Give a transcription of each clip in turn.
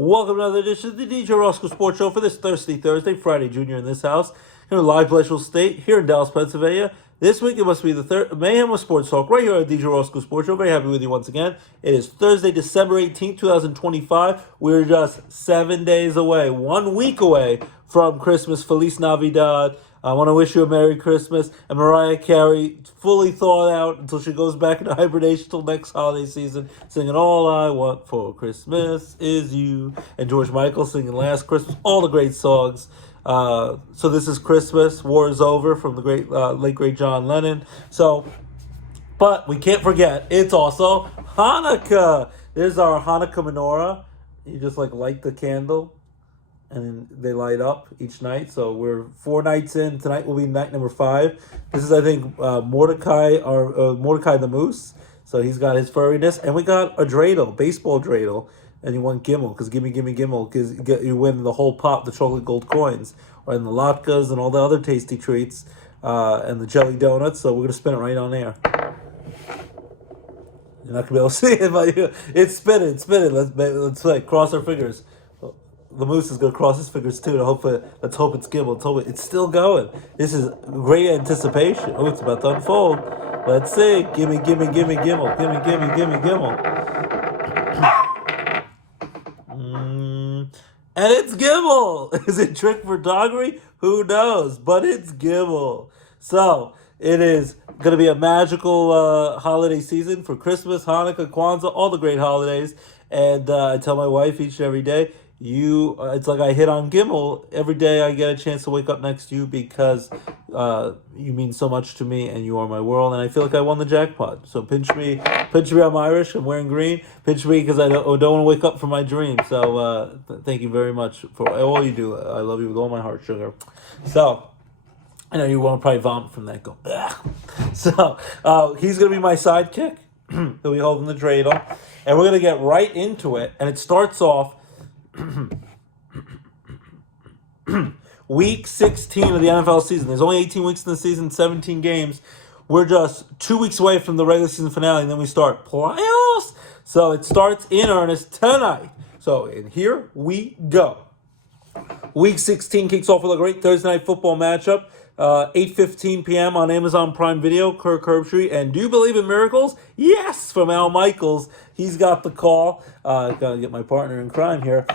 Welcome to another edition of the DJ Roscoe Sports Show for this Thursday, Friday Junior in this house, here in live Glacial State, here in Dallas, Pennsylvania. This week it must be the third Mayhem of Sports Talk right here on the DJ Roscoe Sports Show. Very happy with you once again. It is Thursday, December 18th, 2025. We're just 7 days away, 1 week away from Christmas. Feliz Navidad. I want to wish you a Merry Christmas. And Mariah Carey, fully thawed out until she goes back into hibernation till next holiday season, singing All I Want for Christmas Is You. And George Michael singing Last Christmas. All the great songs. So this is Christmas. War is over from the late great John Lennon. But we can't forget, it's also Hanukkah. There's our Hanukkah menorah. You just light the candle, and they light up each night. So we're 4 nights in. Tonight will be night number 5. This is, I think, Mordecai the Moose. So he's got his furriness. And we got a dreidel, baseball dreidel. And you want Gimel, because gimme Gimel, because you win the whole pot, the chocolate gold coins. Or in the latkes and all the other tasty treats. And the jelly donuts. So we're going to spin it right on air. You're not going to be able to see it, but it's spinning. Let's cross our fingers. The moose is going to cross his fingers too. Let's hope it's Gimel. Let's hope it's still going. This is great anticipation. Oh, it's about to unfold. Let's see. Gimme Gimel. Gimme Gimel. And it's Gimel. Is it trick for doggery? Who knows? But it's Gimel. So it is going to be a magical holiday season for Christmas, Hanukkah, Kwanzaa, all the great holidays. And I tell my wife each and every day, it's like I hit on Gimel. Every day I get a chance to wake up next to you because you mean so much to me and you are my world. And I feel like I won the jackpot. So pinch me. I'm Irish. I'm wearing green. Pinch me because I don't want to wake up from my dream. So thank you very much for all you do. I love you with all my heart, sugar. So I know you want to probably vomit from that. Go. Ugh. So he's going to be my sidekick. He'll be holding the dreidel. And we're going to get right into it. And it starts off Week 16 of the NFL season. There's only 18 weeks in the season, 17 games. We're just 2 weeks away from the regular season finale, and then we start playoffs. So it starts in earnest tonight. So and here we go. Week 16 kicks off with a great Thursday night football matchup. 8:15 p.m. on Amazon Prime Video, Kirk Herbstreit. And do you believe in miracles? Yes, from Al Michaels. He's got the call. Gotta get my partner in crime here.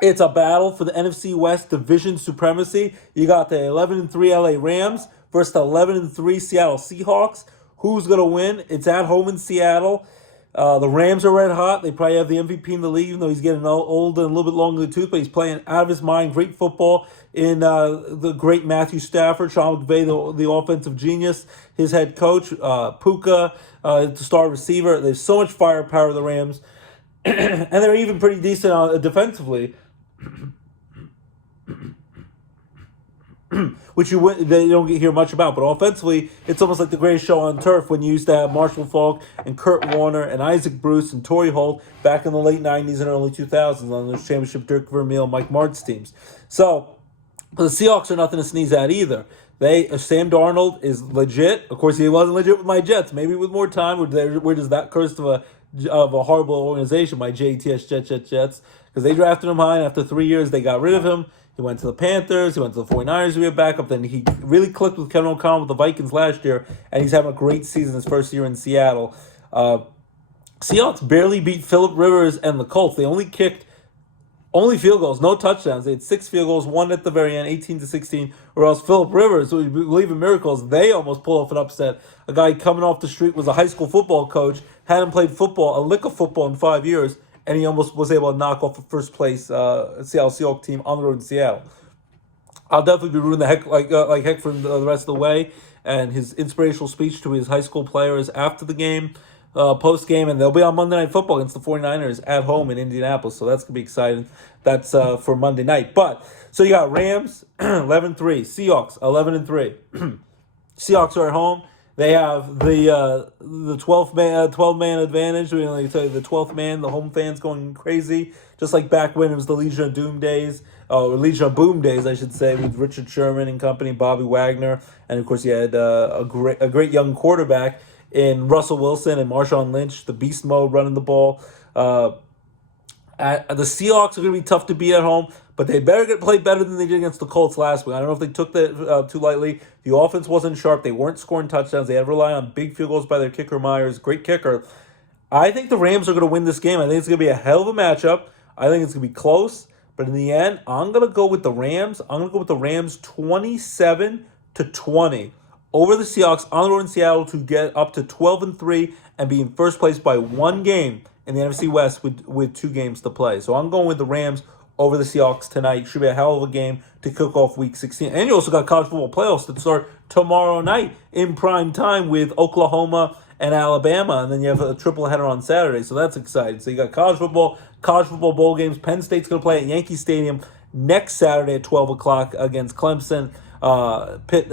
It's a battle for the NFC West division supremacy. You got the 11-3 LA Rams versus the 11-3 Seattle Seahawks. Who's going to win? It's at home in Seattle. The Rams are red hot. They probably have the MVP in the league, even though he's getting old and a little bit long in the tooth, but he's playing out of his mind. Great football in the great Matthew Stafford, Sean McVay, the offensive genius, his head coach, Puka, the star receiver. There's so much firepower, the Rams. And they're even pretty decent defensively. Which they don't hear much about, but offensively, it's almost like the greatest show on turf when you used to have Marshall Faulk and Kurt Warner and Isaac Bruce and Torrey Holt back in the late 90s and early 2000s on those championship Dirk Vermeil, Mike Martz teams. So, the Seahawks are nothing to sneeze at either. Sam Darnold is legit. Of course, he wasn't legit with my Jets. Maybe with more time, where does that curse of a horrible organization, my JTS Jets, because they drafted him high, and after 3 years, they got rid of him. He went to the Panthers. He went to the 49ers to be a backup. Then he really clicked with Kevin O'Connell with the Vikings last year, and he's having a great season his first year in Seattle. Seahawks barely beat Phillip Rivers and the Colts. They only kicked field goals, no touchdowns. They had 6 field goals, one at the very end, 18-16. Or else Phillip Rivers, who we believe in miracles, they almost pull off an upset. A guy coming off the street was a high school football coach, hadn't played football, a lick of football in 5 years, and he almost was able to knock off a first place Seattle Seahawks team on the road in Seattle. I'll definitely be rooting the heck heck for the rest of the way. And his inspirational speech to his high school players after the game, post game, and they'll be on Monday Night Football against the 49ers at home in Indianapolis. So that's gonna be exciting. That's for Monday night. But so you got Rams 11-3, Seahawks 11-3. Seahawks are at home. They have the 12 man advantage. We only tell you the 12th man. The home fans going crazy, just like back when it was the Legion of Doom days, or Legion of Boom days, I should say, with Richard Sherman and company, Bobby Wagner, and of course you had a great young quarterback in Russell Wilson and Marshawn Lynch, the beast mode running the ball. The Seahawks are going to be tough to beat at home, but they better play better than they did against the Colts last week. I don't know if they took that too lightly. The offense wasn't sharp. They weren't scoring touchdowns. They had to rely on big field goals by their kicker Myers, great kicker. I think the Rams are going to win this game. I think it's going to be a hell of a matchup. I think it's going to be close, but in the end, I'm going to go with the Rams. I'm going to go with the Rams 27-20 over the Seahawks on the road in Seattle to get up to 12-3 and be in first place by one game in the NFC West with 2 games to play. So I'm going with the Rams over the Seahawks tonight. Should be a hell of a game to kick off Week 16. And you also got college football playoffs that start tomorrow night in prime time with Oklahoma and Alabama, and then you have a triple header on Saturday, so that's exciting. So you got college football bowl games. Penn State's going to play at Yankee Stadium next Saturday at 12 o'clock against Clemson. Pitt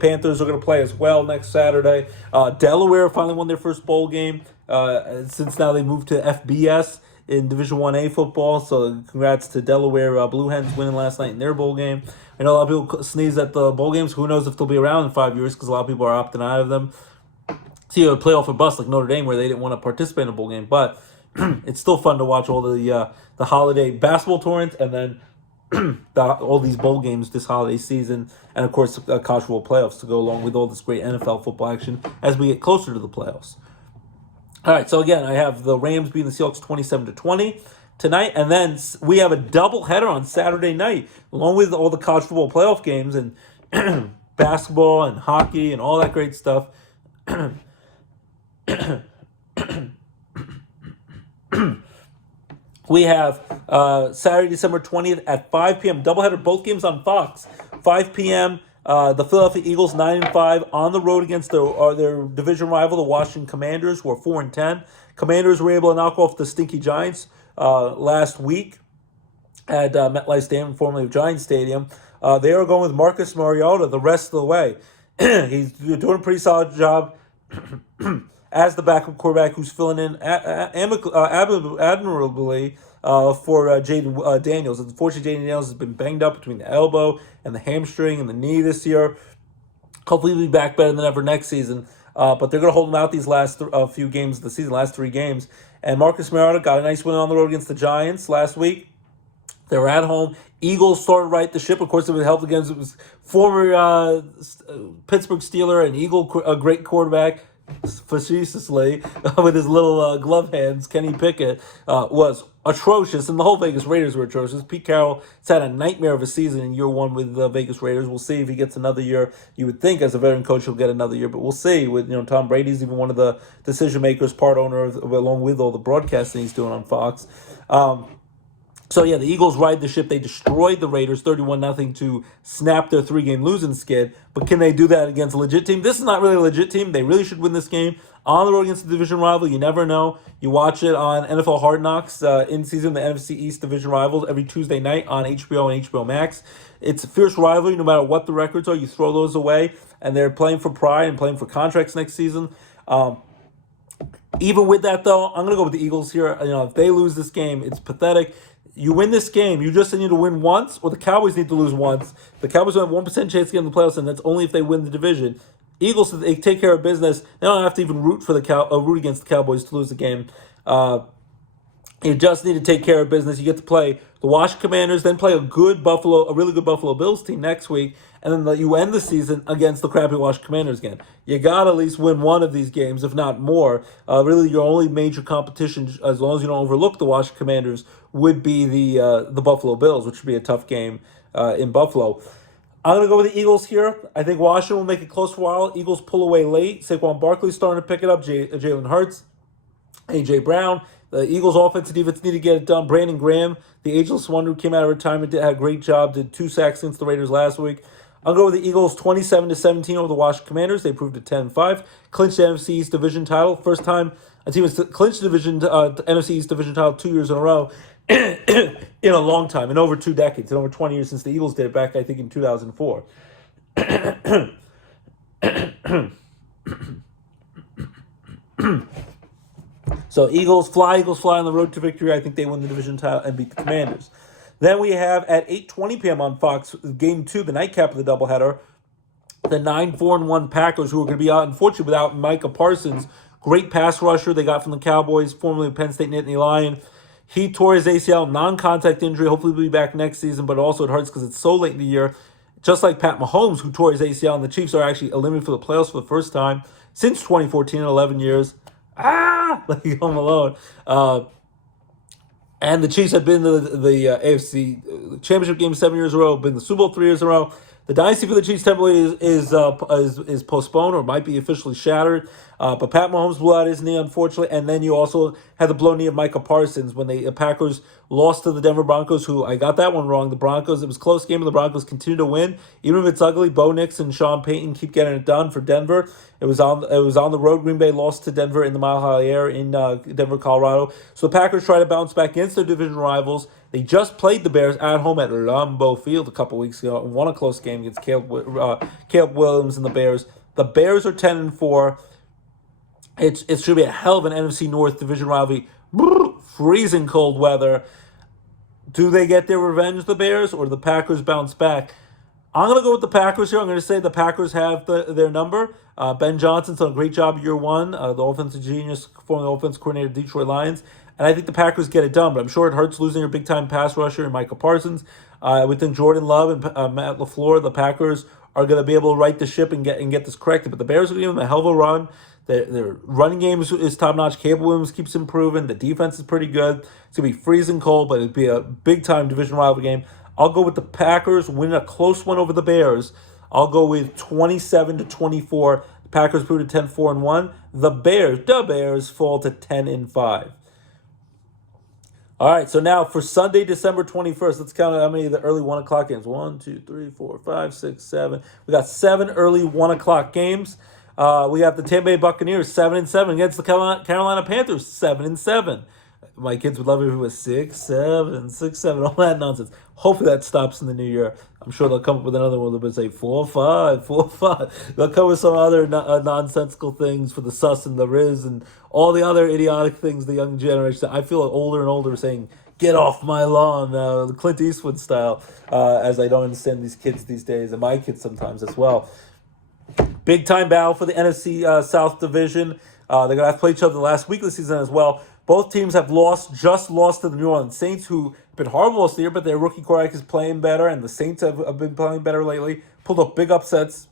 Panthers are going to play as well next Saturday. Delaware finally won their first bowl game since now they moved to FBS in Division 1A football, so congrats to Delaware Blue Hens winning last night in their bowl game. I know a lot of people sneeze at the bowl games. Who knows if they'll be around in 5 years because a lot of people are opting out of them. See a playoff or bust like Notre Dame where they didn't want to participate in a bowl game, but it's still fun to watch all the holiday basketball tournaments and then all these bowl games this holiday season, and of course college football playoffs to go along with all this great NFL football action as we get closer to the playoffs. All right, so again, I have the Rams beating the Seahawks 27-20 tonight, and then we have a doubleheader on Saturday night, along with all the college football playoff games and basketball and hockey and all that great stuff. We have Saturday, December 20th at 5 p.m. Doubleheader, both games on Fox. 5 p.m. The Philadelphia Eagles 9-5 on the road against their division rival, the Washington Commanders, who are 4-10. Commanders were able to knock off the Stinky Giants last week at MetLife Stadium, formerly of Giants Stadium. They are going with Marcus Mariota the rest of the way. He's doing a pretty solid job as the backup quarterback who's filling in admirably for Jaden Daniels. Unfortunately, Jaden Daniels has been banged up between the elbow and the hamstring and the knee this year. Hopefully he'll be back better than ever next season. But they're going to hold him out these last few games of the season, last 3 games. And Marcus Mariota got a nice win on the road against the Giants last week. They were at home. Eagles started right the ship. Of course, it was helped against it was former Pittsburgh Steeler and a great quarterback, facetiously, with his little glove hands. Kenny Pickett was atrocious, and the whole Vegas Raiders were atrocious. Pete Carroll has had a nightmare of a season in year 1 with the Vegas Raiders. We'll see if he gets another year. You would think as a veteran coach he'll get another year, but we'll see. With Tom Brady's even one of the decision makers, part owner, along with all the broadcasting he's doing on Fox. So, yeah, the Eagles ride the ship. They destroyed the Raiders 31-0 to snap their 3-game losing skid. But can they do that against a legit team? This is not really a legit team. They really should win this game on the road against the division rival. You never know. You watch it on NFL Hard Knocks in season, the NFC East division rivals, every Tuesday night on HBO and HBO Max. It's a fierce rivalry no matter what the records are. You throw those away, and they're playing for pride and playing for contracts next season. Even with that, though, I'm going to go with the Eagles here. If they lose this game, it's pathetic. You win this game, you just need to win once, or the Cowboys need to lose once. The Cowboys will have 1% chance to get in the playoffs, and that's only if they win the division. Eagles, they take care of business. They don't have to even root against the Cowboys to lose the game. You just need to take care of business. You get to play the Washington Commanders, then play a really good Buffalo Bills team next week, and then you end the season against the crappy Washington Commanders again. You got to at least win one of these games, if not more. Really, your only major competition, as long as you don't overlook the Washington Commanders, would be the Buffalo Bills, which would be a tough game in Buffalo. I'm going to go with the Eagles here. I think Washington will make it close for a while. Eagles pull away late. Saquon Barkley's starting to pick it up. Jalen Hurts, A.J. Brown. The Eagles' offense and defense need to get it done. Brandon Graham, the ageless wonder who came out of retirement, had a great job, did 2 sacks against the Raiders last week. I'll go with the Eagles 27-17 over the Washington Commanders. They proved at 10-5. Clinched the NFC East division title. First time a team has clinched the NFC East division title 2 years in a row in a long time, in over 2 decades, in over 20 years since the Eagles did it back, I think, in 2004. So Eagles fly on the road to victory. I think they win the division title and beat the Commanders. Then we have at 8:20 p.m. on Fox, Game 2, the nightcap of the doubleheader, the 9-4-1 Packers, who are going to be out, unfortunately, without Micah Parsons, great pass rusher they got from the Cowboys, formerly Penn State Nittany Lion. He tore his ACL, non-contact injury. Hopefully he'll be back next season, but also it hurts because it's so late in the year. Just like Pat Mahomes, who tore his ACL, and the Chiefs are actually eliminated for the playoffs for the first time since 2014 in 11 years. Like Home Alone. And the Chiefs have been to the AFC Championship game 7 years in a row, been to the Super Bowl 3 years in a row. The dynasty for the Chiefs temporarily is postponed or might be officially shattered. But Pat Mahomes blew out his knee, unfortunately. And then you also had the blown knee of Micah Parsons when the Packers lost to the Denver Broncos, who I got that one wrong. The Broncos, it was a close game, and the Broncos continue to win. Even if it's ugly, Bo Nix and Sean Payton keep getting it done for Denver. It was on the road. Green Bay lost to Denver in the Mile High Air in Denver, Colorado. So the Packers try to bounce back against their division rivals. They just played the Bears at home at Lambeau Field a couple weeks ago and won a close game against Caleb Williams and the Bears. The Bears are 10-4. It should be a hell of an NFC North division rivalry. Freezing cold weather. Do they get their revenge, the Bears, or the Packers bounce back? I'm going to go with the Packers here. I'm going to say the Packers have their number. Ben Johnson's done a great job year one, the offensive genius, former offensive coordinator of the Detroit Lions. And I think the Packers get it done, but I'm sure it hurts losing your big-time pass rusher in Micah Parsons. I would think Jordan Love and Matt LaFleur, the Packers, are going to be able to right the ship and get this corrected. But the Bears are giving them a hell of a run. Their running game is top-notch. Caleb Williams keeps improving. The defense is pretty good. It's going to be freezing cold, but it'd be a big-time division rivalry game. I'll go with the Packers winning a close one over the Bears. I'll go with 27-24. The Packers prove to 10-4-1. The Bears fall to 10-5. All right, so now for Sunday, December 21st, let's count how many of the early 1 o'clock games. 1, 2, 3, 4, 5, 6, 7. We got 7 early 1 o'clock games. We have the Tampa Bay Buccaneers 7-7 against the Carolina Panthers 7-7. My kids would love it if it was 6-7, all that nonsense. Hopefully that stops in the new year. I'm sure they'll come up with another one. They'll say 4-5. They'll come with some other nonsensical things for the sus and the riz and all the other idiotic things the young generation. I feel older and older saying, "Get off my lawn," the Clint Eastwood style, as I don't understand these kids these days, and my kids sometimes as well. Big time battle for the NFC South Division. They're going to have to play each other the last week of the season as well. Both teams have just lost to the New Orleans Saints, who have been horrible most of the year, but their rookie quarterback is playing better, and the Saints have been playing better lately. Pulled up big upsets.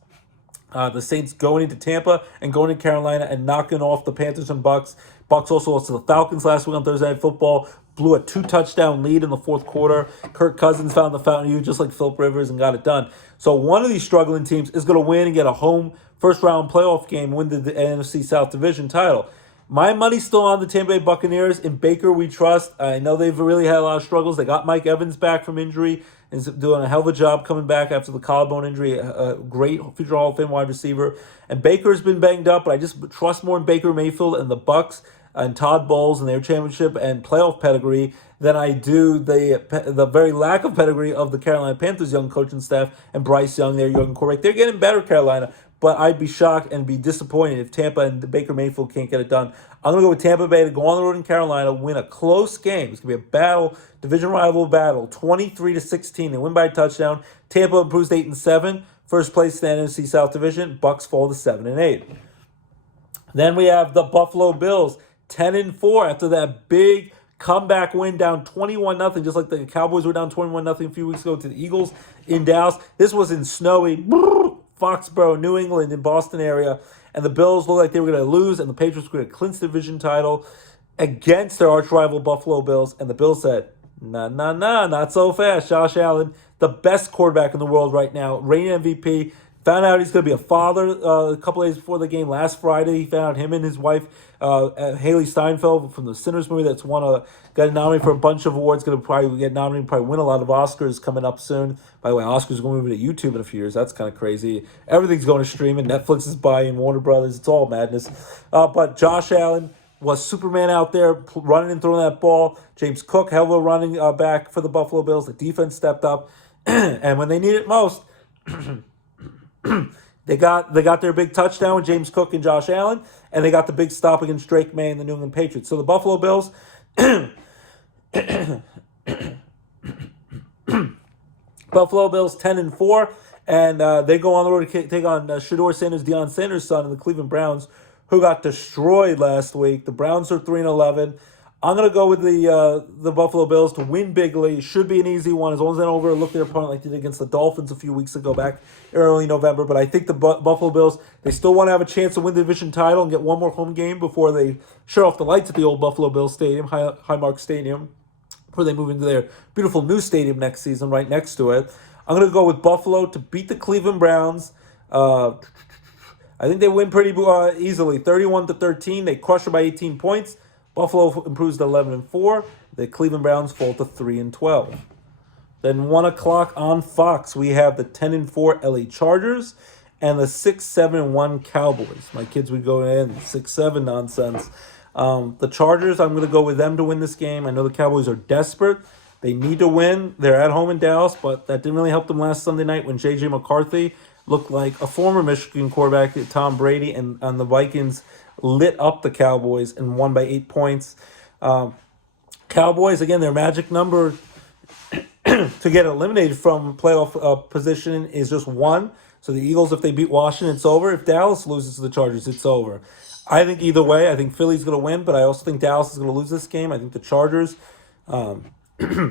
The Saints going into Tampa and going to Carolina and knocking off the Panthers and Bucks. Bucks also lost to the Falcons last week on Thursday Night Football. Blew a 2-touchdown lead in the fourth quarter. Kirk Cousins found the fountain of youth just like Philip Rivers and got it done. So one of these struggling teams is going to win and get a home first-round playoff game, win the NFC South Division title. My money's still on the Tampa Bay Buccaneers. In Baker, we trust. I know they've really had a lot of struggles. They got Mike Evans back from injury and is doing a hell of a job coming back after the collarbone injury. A great future Hall of Fame wide receiver. And Baker's been banged up, but I just trust more in Baker Mayfield and the Bucks and Todd Bowles and their championship and playoff pedigree than I do the very lack of pedigree of the Carolina Panthers young coaching staff and Bryce Young, their young quarterback. They're getting better, Carolina. But I'd be shocked and be disappointed if Tampa and Baker Mayfield can't get it done. I'm going to go with Tampa Bay to go on the road in Carolina, win a close game. It's going to be a battle, division rival battle, 23-16. They win by a touchdown. Tampa improves to 8-7. First place in the NFC South Division. Bucks fall to 7-8. Then we have the Buffalo Bills, 10-4 after that big comeback win down 21-0, just like the Cowboys were down 21-0 a few weeks ago to the Eagles in Dallas. This was in snowy Foxborough, New England, in Boston area, and the Bills looked like they were going to lose, and the Patriots were going to clinch the division title against their arch rival Buffalo Bills, and the Bills said, nah, not so fast. Josh Allen, the best quarterback in the world right now, reigning MVP, found out he's going to be a father a couple days before the game. Last Friday, he found out him and his wife, Haley Steinfeld from the Sinners movie, that's got nominated for a bunch of awards, going to probably get nominated, probably win a lot of Oscars coming up soon. By the way, Oscars are going to move to YouTube in a few years. That's kind of crazy. Everything's going to streaming. Netflix is buying Warner Brothers. It's all madness. But Josh Allen was Superman out there running and throwing that ball. James Cook, hell of a running back for the Buffalo Bills. The defense stepped up. And when they needed it most, they got their big touchdown with James Cook and Josh Allen, and they got the big stop against Drake May and the New England Patriots. So the Buffalo Bills, Buffalo Bills 10-4, and they go on the road to take on Shedeur Sanders, Deion Sanders' son, and the Cleveland Browns, who got destroyed last week. The Browns are 3-11. I'm going to go with the Buffalo Bills to win bigly. Should be an easy one as long as they don't overlook their opponent like they did against the Dolphins a few weeks ago back early November. But I think the Buffalo Bills, they still want to have a chance to win the division title and get one more home game before they shut off the lights at the old Buffalo Bills Stadium, Highmark Stadium, before they move into their beautiful new stadium next season right next to it. I'm going to go with Buffalo to beat the Cleveland Browns. I think they win pretty easily, 31-13. They crush them by 18 points. Buffalo improves to 11-4. The Cleveland Browns fall to 3-12. Then 1 o'clock on Fox, we have the 10-4 LA Chargers and the 6-7-1 Cowboys. My kids would go in 6-7 nonsense. The Chargers, I'm going to go with them to win this game. I know the Cowboys are desperate. They need to win. They're at home in Dallas, but that didn't really help them last Sunday night when J.J. McCarthy looked like a former Michigan quarterback, Tom Brady, and the Vikings lit up the Cowboys and won by 8 points. Cowboys, again, their magic number to get eliminated from playoff position is just 1. So the Eagles, if they beat Washington, it's over. If Dallas loses to the Chargers, it's over. I think either way, I think Philly's going to win, but I also think Dallas is going to lose this game. I think the Chargers,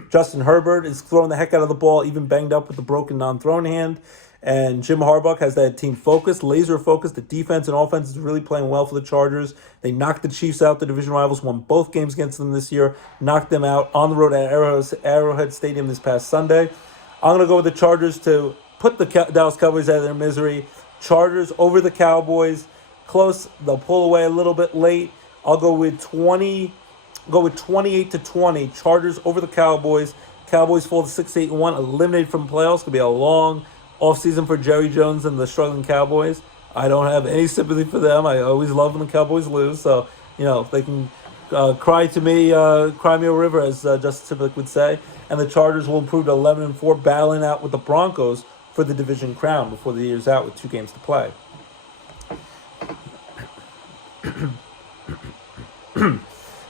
Justin Herbert is throwing the heck out of the ball, even banged up with the broken non-thrown hand. And Jim Harbaugh has that team focused, laser focused. The defense and offense is really playing well for the Chargers. They knocked the Chiefs out, the division rivals, won both games against them this year, knocked them out on the road at Arrowhead Stadium this past Sunday. I'm going to go with the Chargers to put the Dallas Cowboys out of their misery. Chargers over the Cowboys. Close. They'll pull away a little bit late. I'll go with 28-20. Chargers over the Cowboys. Cowboys fall to 6-8-1, eliminated from playoffs. Could be a long offseason for Jerry Jones and the struggling Cowboys. I don't have any sympathy for them. I always love when the Cowboys lose. So, they can cry me a river, as Justin Timberlake would say. And the Chargers will improve to 11-4, battling out with the Broncos for the division crown before the year's out with 2 games to play.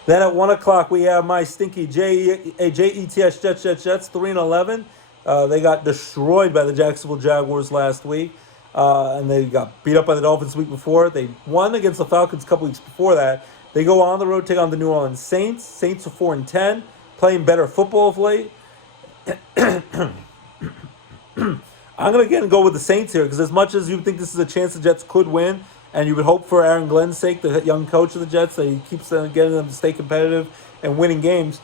Then at 1 o'clock, we have my stinky Jets, 3-11. They got destroyed by the Jacksonville Jaguars last week, and they got beat up by the Dolphins the week before. They won against the Falcons a couple weeks before that. They go on the road, take on the New Orleans Saints. Saints are 4-10, playing better football of late. I'm going to again go with the Saints here, because as much as you think this is a chance the Jets could win, and you would hope for Aaron Glenn's sake, the young coach of the Jets, that he keeps getting them to stay competitive and winning games,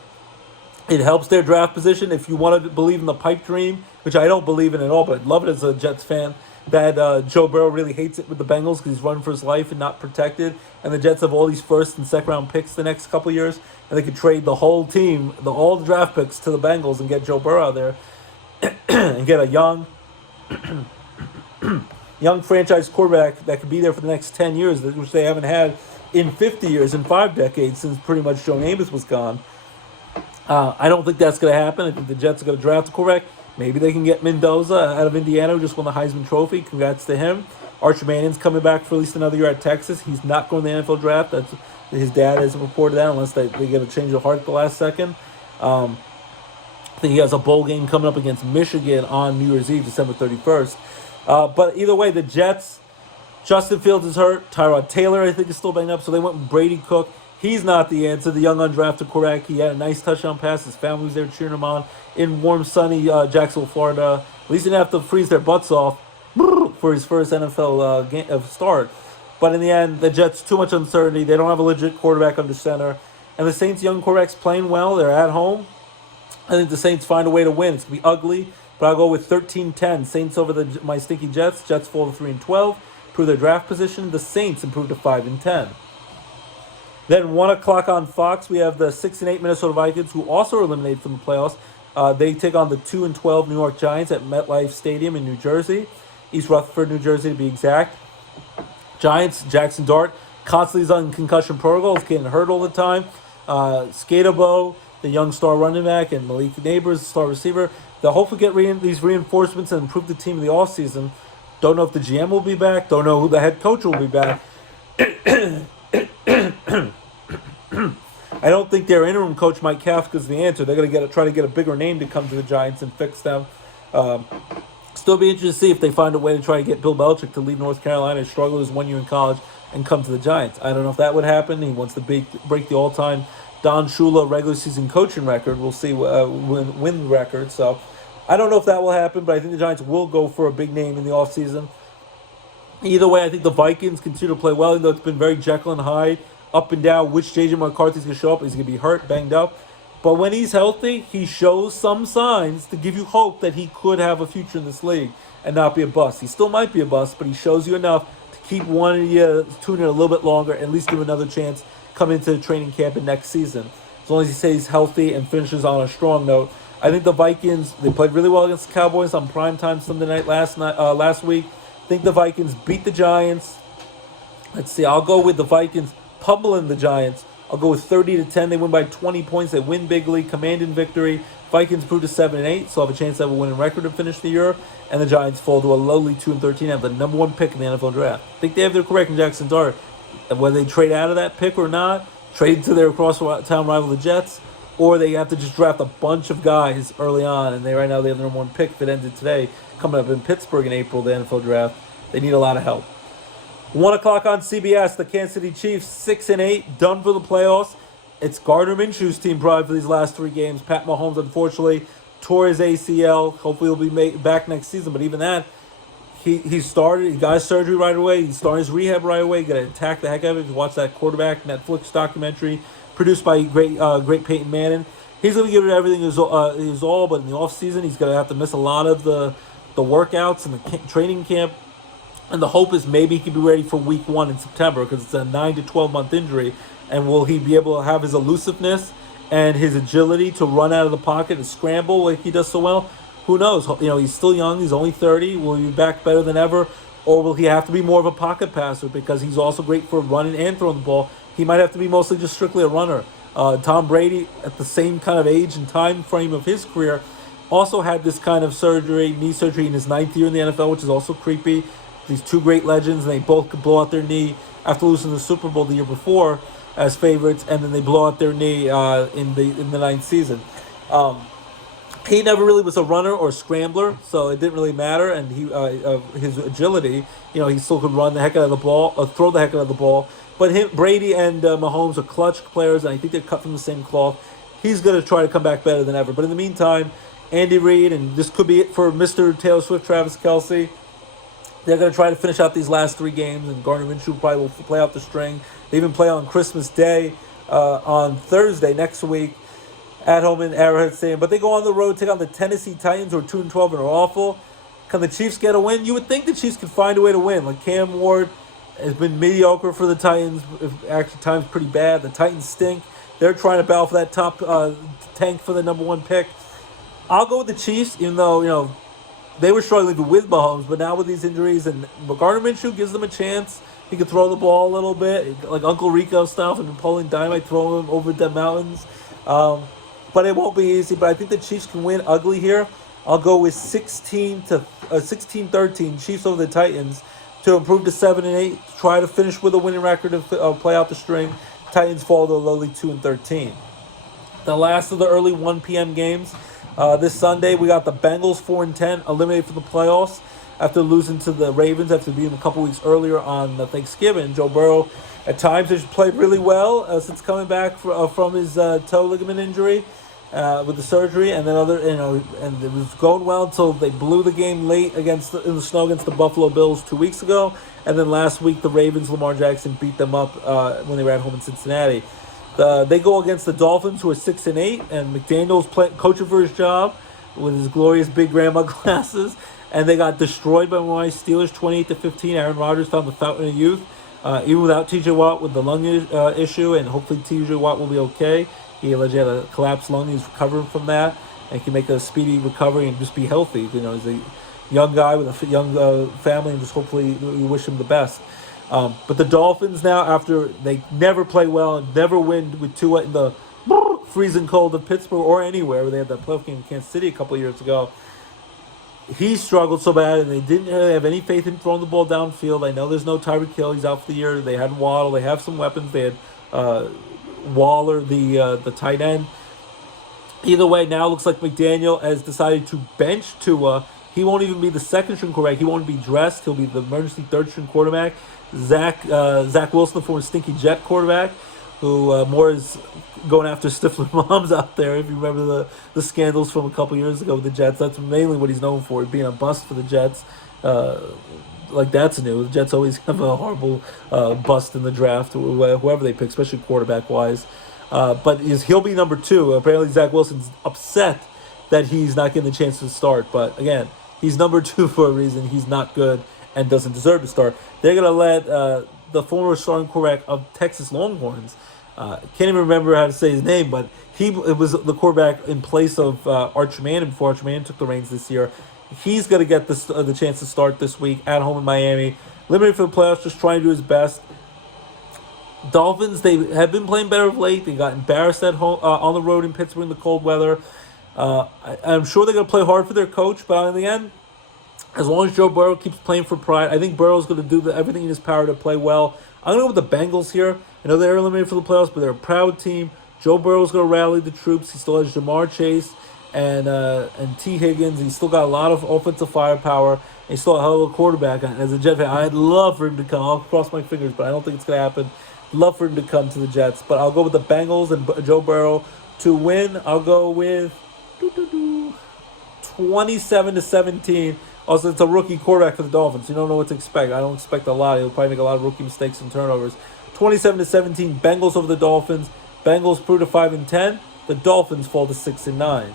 it helps their draft position. If you want to believe in the pipe dream, which I don't believe in at all, but I'd love it as a Jets fan, that Joe Burrow really hates it with the Bengals because he's running for his life and not protected. And the Jets have all these first and second round picks the next couple years, and they could trade the whole team, all the draft picks to the Bengals and get Joe Burrow out there and get a young franchise quarterback that could be there for the next 10 years, which they haven't had in 50 years, in 5 decades, since pretty much Joe Namath was gone. I don't think that's going to happen. I think the Jets are going to draft a quarterback. Maybe they can get Mendoza out of Indiana, who just won the Heisman Trophy. Congrats to him. Archer Mannion's coming back for at least another year at Texas. He's not going to the NFL draft. His dad hasn't reported that unless they get a change of heart at the last second. I think he has a bowl game coming up against Michigan on New Year's Eve, December 31st. But either way, the Jets, Justin Fields is hurt. Tyrod Taylor, I think, is still banged up. So they went with Brady Cook. He's not the answer. The young undrafted quarterback. He had a nice touchdown pass. His family was there cheering him on in warm, sunny Jacksonville, Florida. At least he didn't have to freeze their butts off for his first NFL game start. But in the end, the Jets, too much uncertainty. They don't have a legit quarterback under center. And the Saints' young quarterback's playing well. They're at home. I think the Saints find a way to win. It's going to be ugly, but I'll go with 13-10. Saints over my stinky Jets. Jets fall to 3-12. Improve their draft position. The Saints improve to 5-10. Then 1 o'clock on Fox, we have the 6-8 Minnesota Vikings, who also are eliminated from the playoffs. They take on the 2-12 New York Giants at MetLife Stadium in New Jersey, East Rutherford, New Jersey to be exact. Giants, Jackson Dart, constantly is on concussion protocols, getting hurt all the time. Skatabo, the young star running back, and Malik Neighbors, the star receiver. They'll hopefully get these reinforcements and improve the team in the offseason. Don't know if the GM will be back. Don't know who the head coach will be back. I don't think their interim coach, Mike Kafka, is the answer. They're going to try to get a bigger name to come to the Giants and fix them. Still be interested to see if they find a way to try to get Bill Belichick to leave North Carolina, struggle his 1 year in college, and come to the Giants. I don't know if that would happen. He wants to break the all-time Don Shula regular season coaching record. We'll see win record. So I don't know if that will happen, but I think the Giants will go for a big name in the offseason. Either way, I think the Vikings continue to play well, even though it's been very Jekyll and Hyde, up and down, which J.J. McCarthy's going to show up. He's going to be hurt, banged up. But when he's healthy, he shows some signs to give you hope that he could have a future in this league and not be a bust. He still might be a bust, but he shows you enough to keep wanting you to tune in a little bit longer, at least give another chance come into training camp in next season. As long as he stays healthy and finishes on a strong note. I think the Vikings, they played really well against the Cowboys on primetime Sunday night last week. I think the Vikings beat the Giants. Let's see, I'll go with the Vikings pummeling the Giants. I'll go with 30-10. They win by 20 points. They win bigly, commanding victory. Vikings improve to 7-8, so have a chance to have a winning record to finish the year. And the Giants fall to a lowly 2-13, have the number one pick in the NFL draft. I think they have their correct in Jackson Dart. Whether they trade out of that pick or not, trade to their cross-town rival, the Jets, or they have to just draft a bunch of guys early on. And right now they have the number one pick if it ended today, coming up in Pittsburgh in April, the NFL draft. They need a lot of help. 1 o'clock on CBS, the Kansas City Chiefs, 6-8, done for the playoffs. It's Gardner Minshew's team probably for these last 3 games. Pat Mahomes, unfortunately, tore his ACL. Hopefully he'll be back next season. But even that, he got his surgery right away. He started his rehab right away. Got to attack the heck out of it. You watch that quarterback Netflix documentary produced by great Peyton Manning. He's going to give it everything his all, but in the offseason, he's going to have to miss a lot of the workouts and the training camp. And the hope is maybe he can be ready for week 1 in September because it's a 9 to 12 month injury. And will he be able to have his elusiveness and his agility to run out of the pocket and scramble like he does so well? Who knows? He's still young. He's only 30. Will he be back better than ever? Or will he have to be more of a pocket passer because he's also great for running and throwing the ball? He might have to be mostly just strictly a runner. Tom Brady, at the same kind of age and time frame of his career, also had this kind of knee surgery in his 9th year in the NFL, which is also creepy. These 2 great legends, and they both could blow out their knee after losing the Super Bowl the year before as favorites, and then they blow out their knee in the 9th season. He never really was a runner or a scrambler, so it didn't really matter. And his agility, he still could run the heck out of the ball, or throw the heck out of the ball. But Brady and Mahomes are clutch players, and I think they're cut from the same cloth. He's going to try to come back better than ever. But in the meantime, Andy Reid, and this could be it for Mr. Taylor Swift, Travis Kelce. They're going to try to finish out these last 3 games, and Gardner Minshew probably will play out the string. They even play on Christmas Day on Thursday next week at home in Arrowhead Stadium. But they go on the road, take on the Tennessee Titans, who are 2-12 and are awful. Can the Chiefs get a win? You would think the Chiefs could find a way to win. Like Cam Ward has been mediocre for the Titans, actually times pretty bad. The Titans stink. They're trying to battle for that top tank for the number 1 pick. I'll go with the Chiefs, even though, they were struggling with Mahomes, but now with these injuries, and Gardner Minshew gives them a chance. He can throw the ball a little bit, like Uncle Rico stuff, and Napoleon Dynamite throwing him over the mountains. But it won't be easy. But I think the Chiefs can win ugly here. I'll go with 16-13 Chiefs over the Titans to improve to 7-8. Try to finish with a winning record and play out the string. Titans fall to a lowly 2-13. The last of the early 1 p.m. games. This Sunday, we got the Bengals 4-10, eliminated from the playoffs after losing to the Ravens after being a couple weeks earlier on Thanksgiving. Joe Burrow, at times, has played really well since coming back from his toe ligament injury with the surgery, and then and it was going well until they blew the game late in the snow against the Buffalo Bills 2 weeks ago, and then last week the Ravens, Lamar Jackson beat them up when they were at home in Cincinnati. They go against the Dolphins, who are 6-8, and McDaniel's coaching for his job with his glorious big grandma glasses, and they got destroyed by my Steelers, 28-15. Aaron Rodgers found the fountain of youth, even without T.J. Watt with the lung issue, and hopefully T.J. Watt will be okay. He allegedly had a collapsed lung. He's recovering from that, and can make a speedy recovery and just be healthy. He's a young guy with a young family, and just hopefully we wish him the best. But the Dolphins now, after they never play well and never win with Tua in the freezing cold of Pittsburgh or anywhere, where they had that playoff game in Kansas City a couple of years ago, he struggled so bad, and they didn't really have any faith in throwing the ball downfield. I know there's no Tyreek Hill. He's out for the year. They had Waddle. They have some weapons. They had Waller, the tight end. Either way, now it looks like McDaniel has decided to bench Tua. He won't even be the second-string quarterback. He won't be dressed. He'll be the emergency third-string quarterback. Zach Wilson, the former Stinky Jet quarterback, who more is going after Stifler moms out there. If you remember the scandals from a couple years ago with the Jets, that's mainly what he's known for, being a bust for the Jets. Like that's new. The Jets always have a horrible bust in the draft, whoever they pick, especially quarterback wise. But he'll be number 2. Apparently, Zach Wilson's upset that he's not getting the chance to start. But again, he's number 2 for a reason. He's not good and doesn't deserve to start. They're gonna let the former starting quarterback of Texas Longhorns. Can't even remember how to say his name, but it was the quarterback in place of Arch Manning before Arch Manning took the reins this year. He's going to get the chance to start this week at home in Miami. Limited for the playoffs, just trying to do his best. Dolphins, they have been playing better of late. They got embarrassed at home on the road in Pittsburgh in the cold weather. I'm sure they're going to play hard for their coach, but in the end, as long as Joe Burrow keeps playing for pride, I think Burrow's going to do everything in his power to play well. I'm going to go with the Bengals here. I know they're eliminated for the playoffs, but they're a proud team. Joe Burrow's going to rally the troops. He still has Jamar Chase and T. Higgins. He's still got a lot of offensive firepower. And he's still a hell of a quarterback. And as a Jet fan, I'd love for him to come. I'll cross my fingers, but I don't think it's going to happen. Love for him to come to the Jets. But I'll go with the Bengals and Joe Burrow to win. I'll go with 27-17. Also, it's a rookie quarterback for the Dolphins. You don't know what to expect. I don't expect a lot. He'll probably make a lot of rookie mistakes and turnovers. 27-17, Bengals over the Dolphins. Bengals prove to 5-10. The Dolphins fall to 6-9.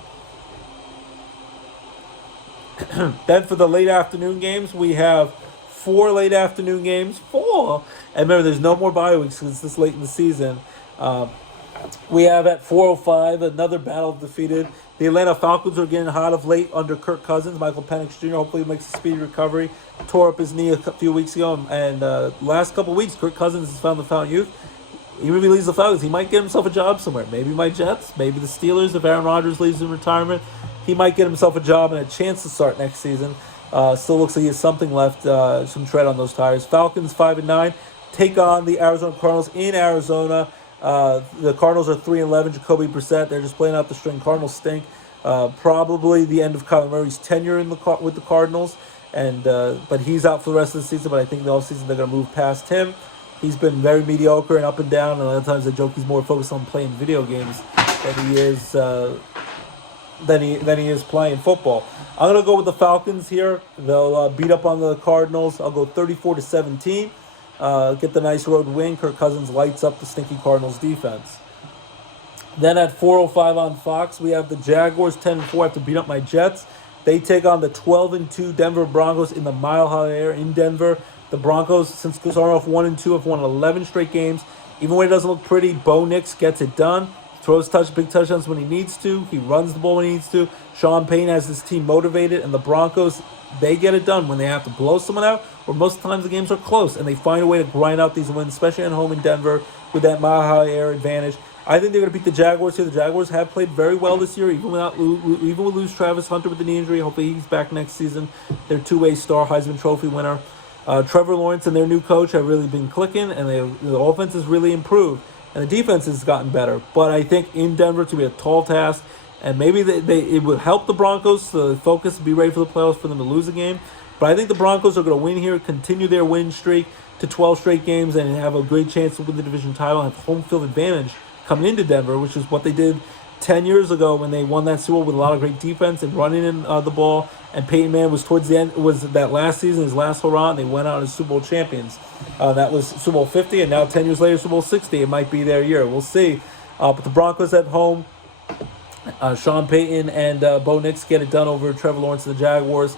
Then for the late afternoon games, we have 4 late afternoon games. 4. And remember, there's no more bye weeks because it's this late in the season. We have at 4:05 another battle defeated. The Atlanta Falcons are getting hot of late under Kirk Cousins. Michael Penix Jr. hopefully makes a speedy recovery. Tore up his knee a few weeks ago. And last couple of weeks, Kirk Cousins has found the fountain youth. Even if he leaves the Falcons, he might get himself a job somewhere. Maybe my Jets, maybe the Steelers if Aaron Rodgers leaves in retirement. He might get himself a job and a chance to start next season. Still looks like he has something left, some tread on those tires. Falcons 5-9 take on the Arizona Cardinals in Arizona. The Cardinals are 3-11. Jacoby Brissett, they're just playing out the string. Cardinals stink. Probably the end of Kyler Murray's tenure with the Cardinals, but he's out for the rest of the season. But I think the offseason they're going to move past him. He's been very mediocre and up and down, and a lot of times I joke he's more focused on playing video games than he is than he is playing football. I'm gonna go with the Falcons here. They'll beat up on the Cardinals. I'll go 34-17. Get the nice road win. Kirk Cousins lights up the stinky Cardinals defense. Then at 4:05 on Fox, we have the Jaguars 10-4 after beat up my Jets. They take on the 12-2 Denver Broncos in the Mile High Air in Denver. The Broncos, since starting off 1-2, have won 11 straight games. Even when it doesn't look pretty, Bo Nix gets it done. Throws big touchdowns when he needs to. He runs the ball when he needs to. Sean Payton has his team motivated, and the Broncos, they get it done when they have to blow someone out, or most of the times the games are close, and they find a way to grind out these wins, especially at home in Denver with that Mile High Air advantage. I think they're going to beat the Jaguars here. The Jaguars have played very well this year, even with lose Travis Hunter with the knee injury. Hopefully he's back next season. Their two-way star, Heisman Trophy winner. Trevor Lawrence and their new coach have really been clicking, and the offense has really improved, and the defense has gotten better. But I think in Denver it's going to be a tall task, and maybe it would help the Broncos to focus and be ready for the playoffs for them to lose a game. But I think the Broncos are going to win here, continue their win streak to 12 straight games, and have a great chance to win the division title and have home field advantage coming into Denver, which is what they did 10 years ago when they won that Super Bowl with a lot of great defense and running in the ball. And Peyton Manning was towards the end, was that last season, his last hurrah, and they went out as Super Bowl champions. That was Super Bowl 50, and now 10 years later, Super Bowl 60. It might be their year. We'll see. But the Broncos at home, Sean Payton and Bo Nix get it done over Trevor Lawrence and the Jaguars.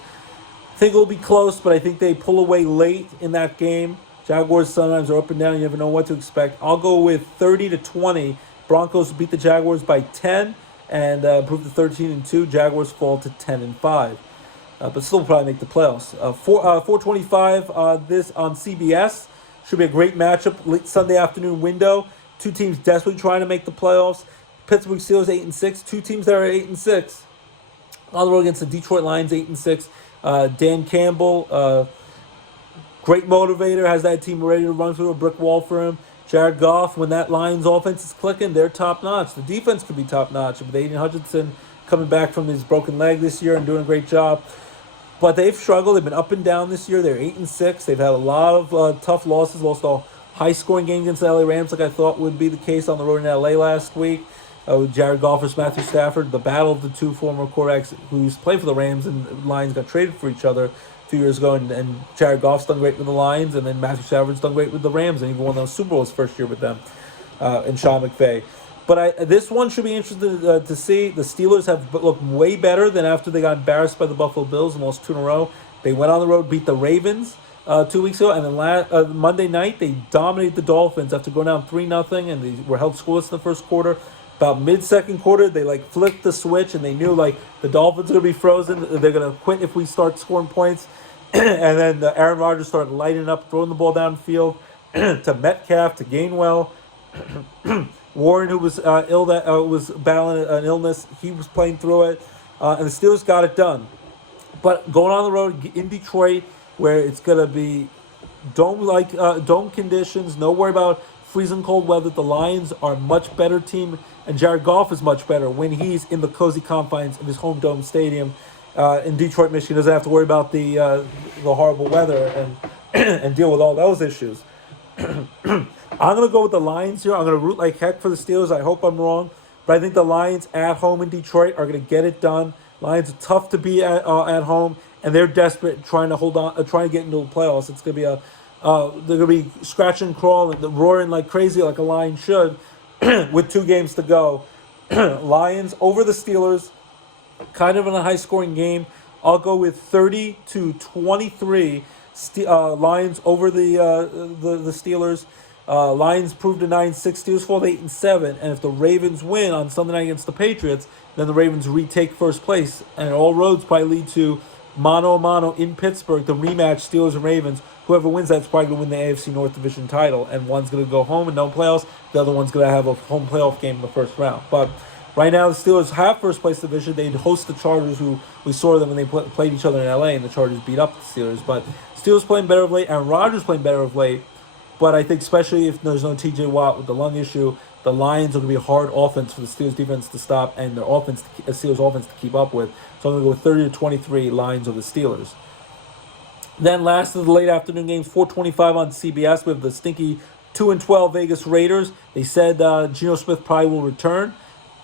I think it will be close, but I think they pull away late in that game. Jaguars sometimes are up and down. You never know what to expect. I'll go with 30-20. Broncos beat the Jaguars by 10 and improve to 13-2. Jaguars fall to 10-5, but still probably make the playoffs. 4:25 this on CBS should be a great matchup. Late Sunday afternoon window. Two teams desperately trying to make the playoffs. Pittsburgh Steelers 8-6. Two teams that are 8-6. On the road against the Detroit Lions 8-6. Dan Campbell, great motivator, has that team ready to run through a brick wall for him. Jared Goff, when that Lions offense is clicking, they're top-notch. The defense could be top-notch. With Aiden Hutchinson coming back from his broken leg this year and doing a great job. But they've struggled. They've been up and down this year. They're 8-6. They've had a lot of tough losses. Lost to high-scoring game against the LA Rams like I thought would be the case on the road in LA last week. With Jared Goff versus Matthew Stafford, the battle of the two former quarterbacks who used to play for the Rams and Lions got traded for each other 2 years ago, and Jared Goff's done great with the Lions, and then Matthew Stafford's done great with the Rams, and even won the Super Bowl his first year with them, and Sean McVay. But this one should be interesting to see. The Steelers have looked way better than after they got embarrassed by the Buffalo Bills and lost 2 in a row. They went on the road, beat the Ravens 2 weeks ago, and then Monday night they dominated the Dolphins after going down 3-0, and they were held scoreless in the first quarter. About mid-second quarter, they flipped the switch, and they knew the Dolphins are going to be frozen. They're going to quit if we start scoring points. And then Aaron Rodgers started lighting up, throwing the ball downfield to Metcalf, to Gainwell. Warren, who was ill, that was battling an illness, he was playing through it, and the Steelers got it done. But going on the road in Detroit, where it's going to be dome conditions, no worry about freezing cold weather. The Lions are a much better team, and Jared Goff is much better when he's in the cozy confines of his home dome stadium in Detroit, Michigan. Doesn't have to worry about the horrible weather and deal with all those issues. I'm going to go with the Lions here. I'm going to root like heck for the Steelers. I hope I'm wrong, but I think the Lions at home in Detroit are going to get it done. Lions are tough to be at home, and they're desperate, trying to hold on, trying to get into the playoffs. It's going to be they're going to be scratch and crawl and roaring like crazy, like a lion should, with 2 games to go. Lions over the Steelers, kind of in a high-scoring game. I'll go with 30-23. Lions over the Steelers. Lions proved to 9-6. Steelers fall to 8-7. And if the Ravens win on Sunday night against the Patriots, then the Ravens retake first place. And all roads probably lead to mano a mano in Pittsburgh, the rematch, Steelers and Ravens. Whoever wins that's probably going to win the AFC North Division title. And one's going to go home and no playoffs. The other one's going to have a home playoff game in the first round. But right now, the Steelers have first place division. They'd host the Chargers, who we saw them when they played each other in LA, and the Chargers beat up the Steelers. But Steelers playing better of late, Aaron Rodgers playing better of late. But I think especially if there's no TJ Watt with the lung issue, the Lions are going to be a hard offense for the Steelers defense to stop and their Steelers offense to keep up with. So I'm going to go with 30-23 Lions over the Steelers. Then last of the late afternoon games, 4:25 on CBS, we have the stinky 2-12 Vegas Raiders. They said Geno Smith probably will return.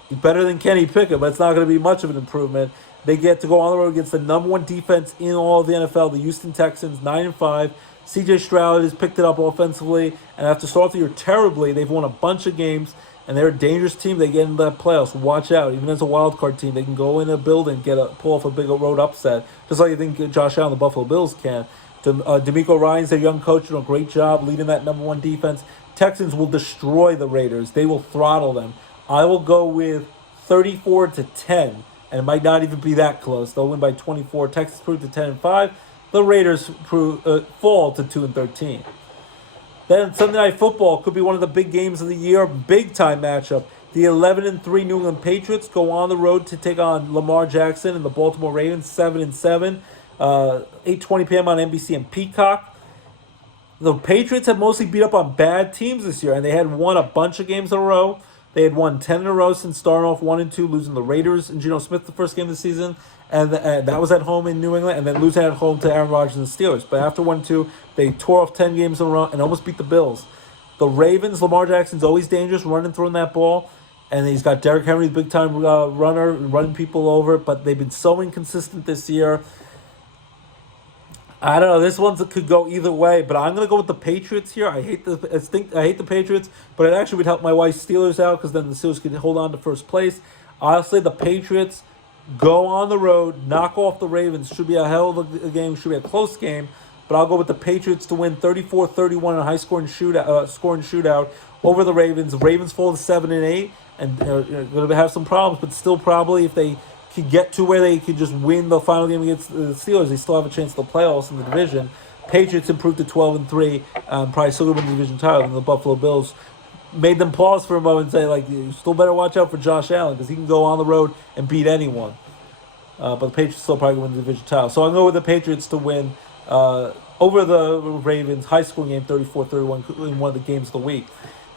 He's better than Kenny Pickett, but it's not going to be much of an improvement. They get to go on the road against the number 1 defense in all of the NFL, the Houston Texans, 9-5. C.J. Stroud has picked it up offensively, and after starting the year terribly, they've won a bunch of games, and they're a dangerous team. They get into the playoffs. Watch out. Even as a wild card team, they can go in a building, pull off a big road upset, just like you think Josh Allen and the Buffalo Bills can. DeMeco Ryans, their young coach, doing a great job leading that number 1 defense. Texans will destroy the Raiders. They will throttle them. I will go with 34-10, and it might not even be that close. They'll win by 24. Texans prove to 10-5. The Raiders fall to 2-13. Then Sunday Night Football could be one of the big games of the year, big time matchup. The 11-3 New England Patriots go on the road to take on Lamar Jackson and the Baltimore Ravens, 7-7. 8:20 p.m. on NBC and Peacock. The Patriots have mostly beat up on bad teams this year, and they had won a bunch of games in a row. They had won 10 in a row since starting off 1-2, losing the Raiders and Geno Smith the first game of the season, and that was at home in New England, and then losing at home to Aaron Rodgers and the Steelers. But after 1-2, they tore off 10 games in a row and almost beat the Bills. The Ravens, Lamar Jackson's always dangerous, running, throwing that ball, and he's got Derrick Henry, the big-time runner, running people over, but they've been so inconsistent this year. I don't know. This one could go either way, but I'm gonna go with the Patriots here. I hate the Patriots, but it actually would help my wife's Steelers out because then the Steelers could hold on to first place. I'll say the Patriots go on the road, knock off the Ravens. Should be a hell of a game. Should be a close game, but I'll go with the Patriots to win 34-31 in a high-scoring shootout over the Ravens. The Ravens fall to 7-8 and going to have some problems, but still probably if they could get to where they could just win the final game against the Steelers, they still have a chance at the playoffs in the division. Patriots improved to 12-3, probably still going to win the division title. And the Buffalo Bills made them pause for a moment and say, you still better watch out for Josh Allen because he can go on the road and beat anyone. But the Patriots still probably win the division title. So I'm going with the Patriots to win over the Ravens, high-scoring game 34-31 in one of the games of the week.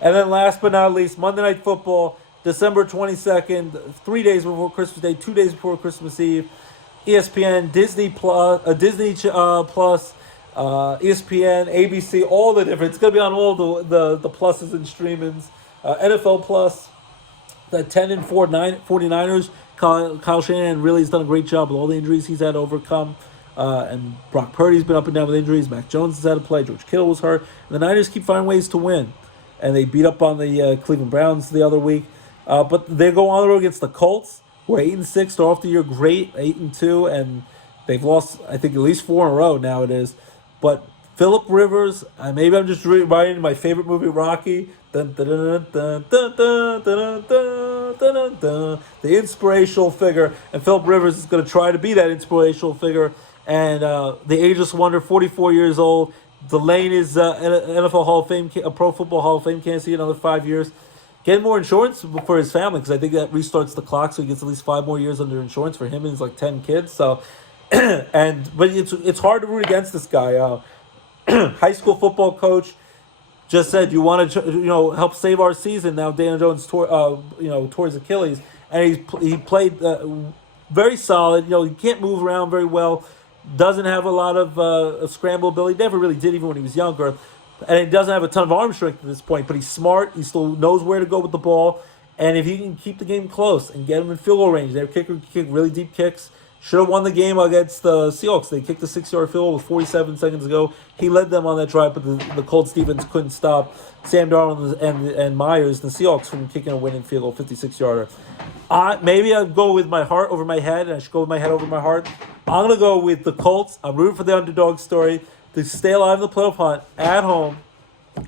And then last but not least, Monday Night Football, December 22nd, 3 days before Christmas Day, 2 days before Christmas Eve. ESPN, Disney Plus, ESPN, ABC, all the different. It's going to be on all the pluses and streamings. NFL Plus, the 10-4 49ers. Kyle Shanahan really has done a great job with all the injuries he's had to overcome. And Brock Purdy's been up and down with injuries. Mac Jones has had to play. George Kittle was hurt. And the Niners keep finding ways to win. And they beat up on the Cleveland Browns the other week. But they go on the road against the Colts, who are 8-6. They're off the year great, 8-2. And they've lost, I think, at least 4 in a row now it is. But Phillip Rivers, maybe I'm just reminding my favorite movie, Rocky. Dun, dun, dun, dun, dun, dun, dun, dun, dun, dun, the inspirational figure. And Phillip Rivers is going to try to be that inspirational figure. And the ageless wonder, 44 years old, delaying his NFL Hall of Fame, Pro Football Hall of Fame candidacy another 5 years. Get more insurance for his family, because I think that restarts the clock, so he gets at least 5 more years under insurance for him and his 10 kids. So, but it's hard to root against this guy. High school football coach just said, "You want to help save our season." Now Daniel Jones tore his Achilles, and he played very solid. He can't move around very well, doesn't have a lot of scramble ability. Never really did, even when he was younger. And he doesn't have a ton of arm strength at this point, but he's smart. He still knows where to go with the ball. And if he can keep the game close and get him in field goal range, their kicker can kick really deep kicks. Should have won the game against the Seahawks. They kicked a 6-yard field goal with 47 seconds to go. He led them on that drive, but the Colts defense couldn't stop Sam Darnold and Myers, the Seahawks, from kicking a winning field goal, 56-yarder. Maybe I'd go with my heart over my head, and I should go with my head over my heart. I'm going to go with the Colts. I'm rooting for the underdog story to stay alive in the playoff hunt at home.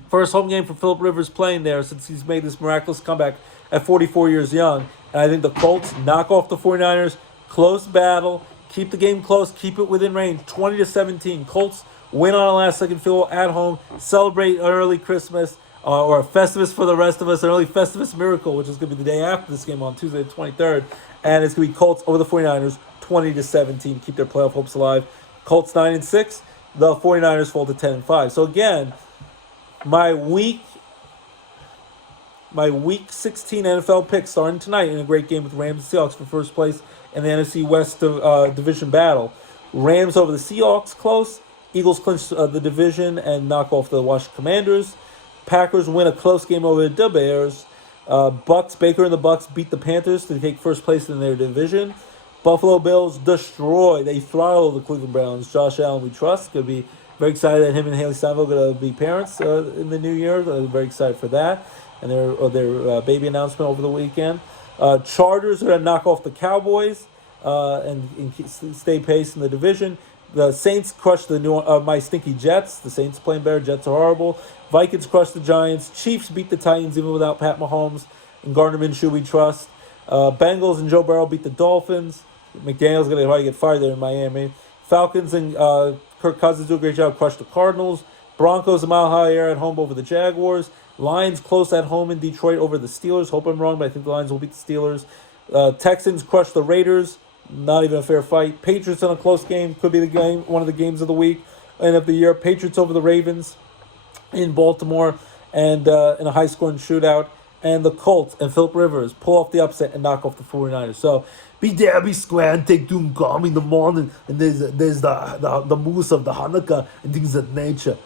First home game for Phillip Rivers playing there since he's made this miraculous comeback at 44 years young. And I think the Colts knock off the 49ers. Close battle. Keep the game close. Keep it within range. 20-17. Colts win on a last-second field goal at home. Celebrate an early Christmas or a Festivus for the rest of us. An early Festivus miracle, which is going to be the day after this game on Tuesday the 23rd. And it's going to be Colts over the 49ers, 20-17. Keep their playoff hopes alive. Colts 9-6. The 49ers fall to 10-5. So again, my week 16 NFL pick starting tonight in a great game with Rams and Seahawks for first place in the NFC West division battle. Rams over the Seahawks, close. Eagles clinch the division and knock off the Washington Commanders. Packers win a close game over the Bears. Baker and the Bucks beat the Panthers to take first place in their division. Buffalo Bills destroy. They throttle the Cleveland Browns. Josh Allen, we trust. Going to be very excited that him and Haley Steinfeld are going to be parents in the new year. I'm very excited for that. And their baby announcement over the weekend. Chargers are going to knock off the Cowboys and stay pace in the division. The Saints crush my stinky Jets. The Saints playing better. Jets are horrible. Vikings crush the Giants. Chiefs beat the Titans even without Pat Mahomes and Gardner Minshew, we trust. Bengals and Joe Burrow beat the Dolphins. McDaniel's going to probably get fired there in Miami. Falcons and Kirk Cousins do a great job, crush the Cardinals. Broncos a mile high air at home over the Jaguars. Lions close at home in Detroit over the Steelers. Hope I'm wrong, but I think the Lions will beat the Steelers. Texans crush the Raiders. Not even a fair fight. Patriots in a close game. Could be the game, one of the games of the week and of the year. Patriots over the Ravens in Baltimore and in a high-scoring shootout. And the Colts and Phillip Rivers pull off the upset and knock off the 49ers. So be there, be square, and take doom gum in the morning. And there's the moose of the Hanukkah and things of nature.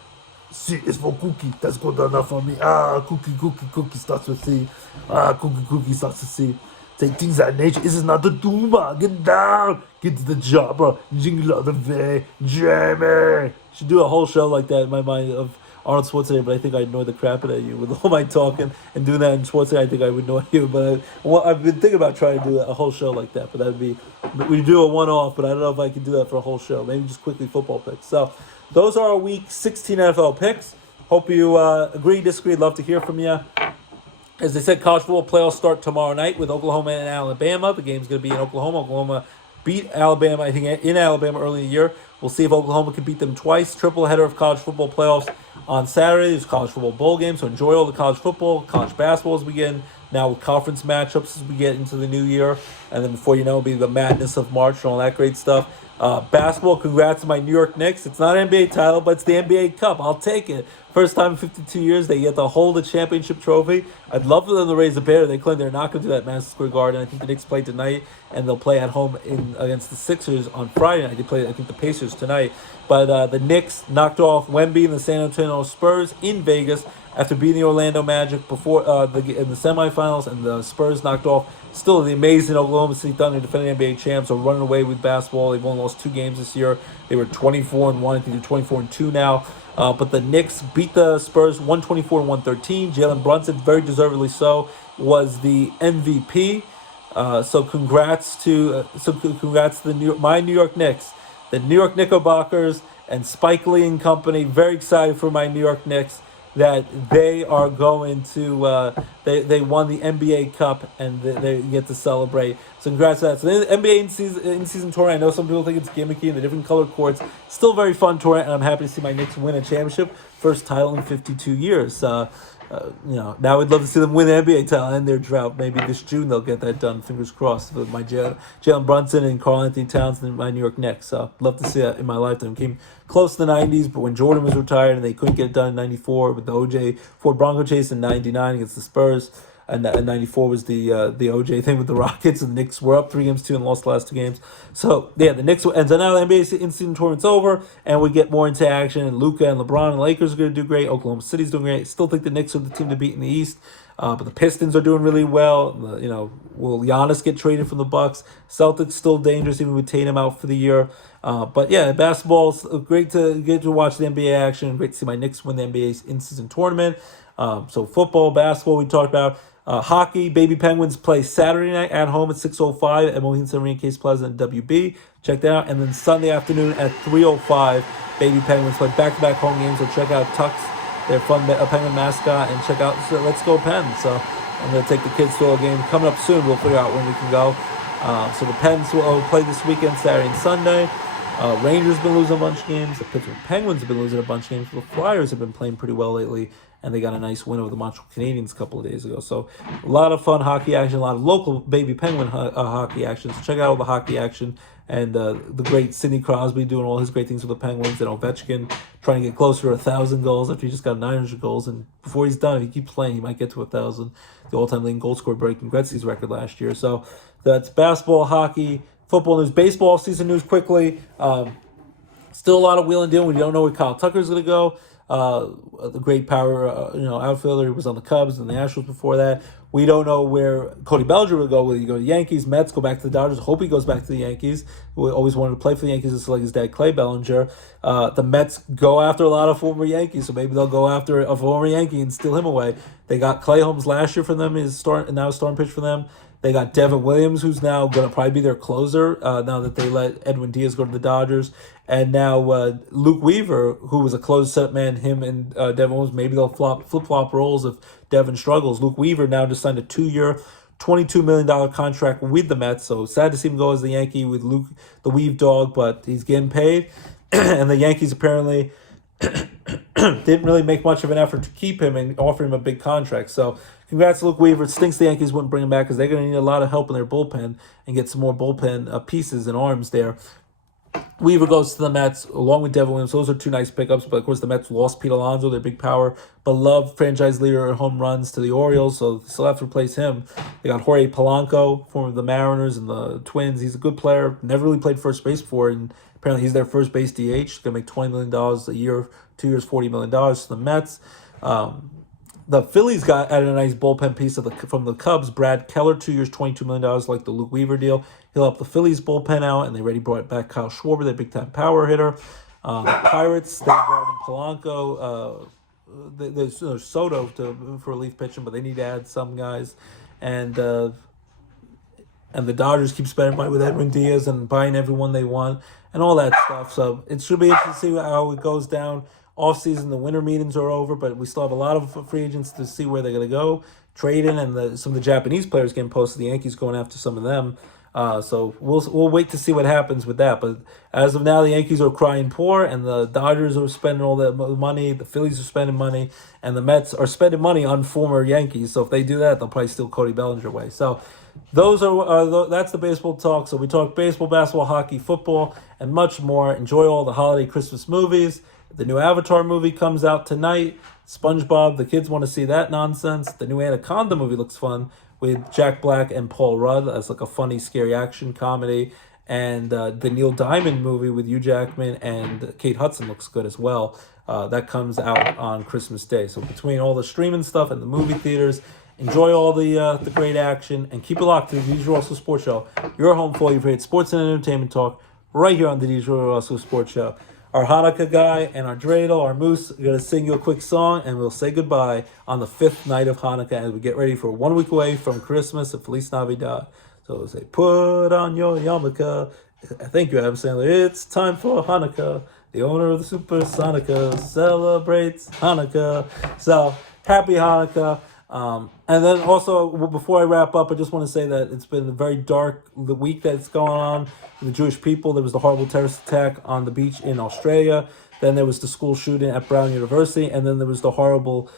C is for cookie. That's good enough for me. Cookie starts with C. Cookie starts with C. Say things of nature. This is not the Duma. Get down. Get to the job. Jingle all the way. Jamie. Should do a whole show like that in my mind of Arnold Schwarzenegger, but I think I'd annoy the crap out of you with all my talking and doing that in Schwarzenegger. I think I would annoy you, but I've been thinking about trying to do a whole show like that. But that would be, we do a one-off, but I don't know if I can do that for a whole show. Maybe just quickly football picks. So those are our week 16 NFL picks. Hope you agree, disagree. Love to hear from you. As I said, college football playoffs start tomorrow night with Oklahoma and Alabama. The game's going to be in Oklahoma. Oklahoma beat Alabama, I think, in Alabama early in the year. We'll see if Oklahoma can beat them twice. Triple header of college football playoffs on Saturday. There's college football bowl games, so enjoy all the college football, college basketball as we get in. Now with conference matchups as we get into the new year. And then before you know, it'll be the madness of March and all that great stuff. Basketball, congrats to my New York Knicks. It's not an NBA title, but it's the NBA Cup. I'll take it. First time in 52 years they get to hold a championship trophy. I'd love for them to raise the banner. They claim they're not going to do that at Madison Square Garden. I think the Knicks play tonight, and they'll play at home against the Sixers on Friday night. I think the Pacers Pacers tonight. But the Knicks knocked off Wemby and the San Antonio Spurs in Vegas after beating the Orlando Magic before in the semifinals, and the Spurs knocked off still the amazing Oklahoma City Thunder, defending NBA champs, are running away with basketball. They've only lost 2 games this year. They were 24-1. I think they're 24-2 now. But the Knicks beat the Spurs 124-113. Jalen Brunson, very deservedly so, was the MVP. So congrats to my New York Knicks, the New York Knickerbockers, and Spike Lee and company. Very excited for my New York Knicks that they are going to they won the NBA Cup, and they get to celebrate. So congrats to that. So the NBA in-season tournament, I know some people think it's gimmicky and the different colored courts. Still very fun tournament, and I'm happy to see my Knicks win a championship. First title in 52 years. Now we'd love to see them win the NBA title and their drought. Maybe this June they'll get that done. Fingers crossed with my Jalen Brunson and Karl-Anthony Towns and my New York Knicks. So love to see that in my lifetime. Came close to the 90s, but when Jordan was retired and they couldn't get it done in 94 with the OJ Ford Bronco chase in 99 against the Spurs. And 94 was the OJ thing with the Rockets, and the Knicks were up 3-2 and lost the last 2 games. So yeah, the Knicks and so now the NBA in-season tournament's over, and we get more into action. And Luka and LeBron and Lakers are going to do great. Oklahoma City's doing great. Still think the Knicks are the team to beat in the East, but the Pistons are doing really well. Will Giannis get traded from the Bucks? Celtics still dangerous even with Tatum out for the year. But yeah, basketball's great to get to watch the NBA action. Great to see my Knicks win the NBA's in-season tournament. So football, basketball, we talked about. Hockey, Baby Penguins play Saturday night at home at 6:05 at Mohegan Sun Arena Case Plaza in WB. Check that out. And then Sunday afternoon at 3:05, Baby Penguins play back-to-back home games. So check out Tux, their fun Penguin mascot, and check out Let's Go Pens. So I'm going to take the kids to a game coming up soon. We'll figure out when we can go. So the Pens will play this weekend, Saturday and Sunday. Rangers have been losing a bunch of games. The Pittsburgh Penguins have been losing a bunch of games. The Flyers have been playing pretty well lately, and they got a nice win over the Montreal Canadiens a couple of days ago. So a lot of fun hockey action, a lot of local Baby Penguin hockey action. So check out all the hockey action, and the great Sidney Crosby doing all his great things with the Penguins, and Ovechkin trying to get closer to 1,000 goals after he just got 900 goals. And before he's done, if he keeps playing, he might get to 1,000, the all-time leading goal scorer breaking Gretzky's record last year. So that's basketball, hockey, football news, baseball season news quickly. Still a lot of wheeling dealing. We don't know where Kyle Tucker's going to go. The great power, outfielder. He was on the Cubs and the Astros before that. We don't know where Cody Bellinger will go. Will he go to the Yankees, Mets, go back to the Dodgers? Hope he goes back to the Yankees. We always wanted to play for the Yankees, just like his dad, Clay Bellinger. The Mets go after a lot of former Yankees, so maybe they'll go after a former Yankee and steal him away. They got Clay Holmes last year for them, now a starting pitch for them. They got Devin Williams, who's now going to probably be their closer now that they let Edwin Diaz go to the Dodgers. And now Luke Weaver, who was a closer setup man, him and Devin Williams, maybe they'll flip-flop roles if Devin struggles. Luke Weaver now just signed a 2-year, $22 million contract with the Mets. So sad to see him go as the Yankee with Luke, the Weave dog, but he's getting paid. And the Yankees apparently didn't really make much of an effort to keep him and offer him a big contract. So congrats to Luke Weaver. It stinks the Yankees wouldn't bring him back because they're going to need a lot of help in their bullpen and get some more bullpen pieces and arms there. Weaver goes to the Mets along with Devin Williams. Those are 2 nice pickups, but of course the Mets lost Pete Alonso, their big power, beloved franchise leader at home runs, to the Orioles, so they still have to replace him. They got Jorge Polanco, former of the Mariners and the Twins. He's a good player, never really played first base before, and apparently he's their first base DH. He's going to make $20 million a year, 2 years, $40 million to the Mets. The Phillies got added a nice bullpen piece from the Cubs. Brad Keller, 2 years, $22 million, like the Luke Weaver deal. He'll help the Phillies bullpen out, and they already brought back Kyle Schwarber, their big-time power hitter. Pirates, they brought in Polanco. There's Soto for relief pitching, but they need to add some guys. And the Dodgers keep spending money with Edwin Diaz and buying everyone they want and all that stuff. So it should be interesting to see how it goes down. Off-season, the winter meetings are over, but we still have a lot of free agents to see where they're going to go. Trading, and some of the Japanese players getting posted. The Yankees going after some of them. So we'll wait to see what happens with that. But as of now, the Yankees are crying poor, and the Dodgers are spending all that money. The Phillies are spending money, and the Mets are spending money on former Yankees. So if they do that, they'll probably steal Cody Bellinger away. So that's the baseball talk. So we talk baseball, basketball, hockey, football, and much more. Enjoy all the holiday Christmas movies. The new Avatar movie comes out tonight. SpongeBob, the kids want to see that nonsense. The new Anaconda movie looks fun with Jack Black and Paul Rudd as like a funny, scary action comedy. And the Neil Diamond movie with Hugh Jackman and Kate Hudson looks good as well. That comes out on Christmas Day. So between all the streaming stuff and the movie theaters, enjoy all the great action, and keep it locked to the DJ Roscoe Sports Show, your home for all your favorite sports and entertainment talk, right here on the DJ Roscoe Sports Show. Our Hanukkah guy and our dreidel, our moose, are going to sing you a quick song, and we'll say goodbye on the 5th night of Hanukkah as we get ready for 1 week away from Christmas and Feliz Navidad. So we'll say, put on your yarmulke. Thank you, Adam Sandler. It's time for Hanukkah. The owner of the Supersonica celebrates Hanukkah. So, happy Hanukkah. And then also, before I wrap up, I just want to say that it's been a very dark week that's going on for the Jewish people. There was the horrible terrorist attack on the beach in Australia. Then there was the school shooting at Brown University. And then there was the horrible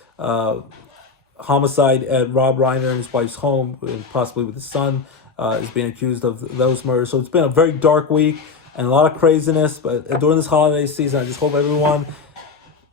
homicide at Rob Reiner and his wife's home, and possibly with his son, is being accused of those murders. So it's been a very dark week and a lot of craziness. But during this holiday season, I just hope everyone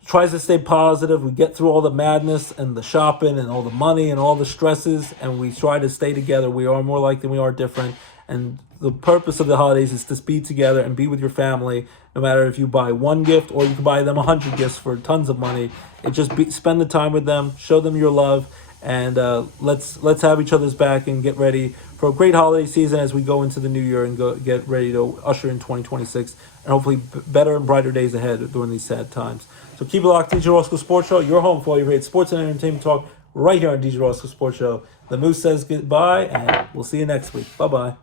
tries to stay positive. We get through all the madness and the shopping and all the money and all the stresses, and we try to stay together. We are more alike than we are different. And the purpose of the holidays is to be together and be with your family, no matter if you buy one gift or you can buy them 100 gifts for tons of money. And just spend the time with them, show them your love, and let's have each other's back and get ready for a great holiday season as we go into the new year and get ready to usher in 2026 and hopefully better and brighter days ahead during these sad times. So keep it locked, DJ Roscoe Sports Show, your home for all your great sports and entertainment talk, right here on DJ Roscoe Sports Show. The Moose says goodbye, and we'll see you next week. Bye-bye.